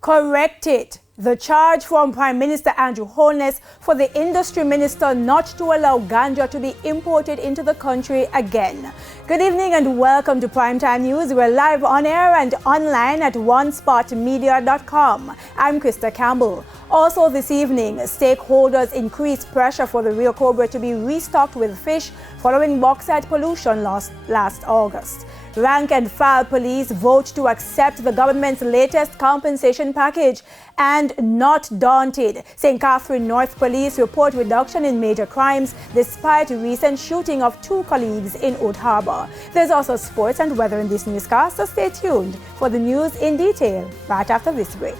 corrected the charge from Prime Minister Andrew Holness for the industry minister not to allow ganja to be imported into the country again. Good evening and welcome to Primetime News. We're live on air and online at onespotmedia.com. I'm Krista Campbell. Also this evening, stakeholders increased pressure for the Rio Cobra to be restocked with fish following bauxite pollution last August. Rank and file police vote to accept the government's latest compensation package, and not daunted. St. Catherine North Police report reduction in major crimes despite recent shooting of 2 colleagues in Old Harbour. There's also sports and weather in this newscast, so stay tuned for the news in detail right after this break.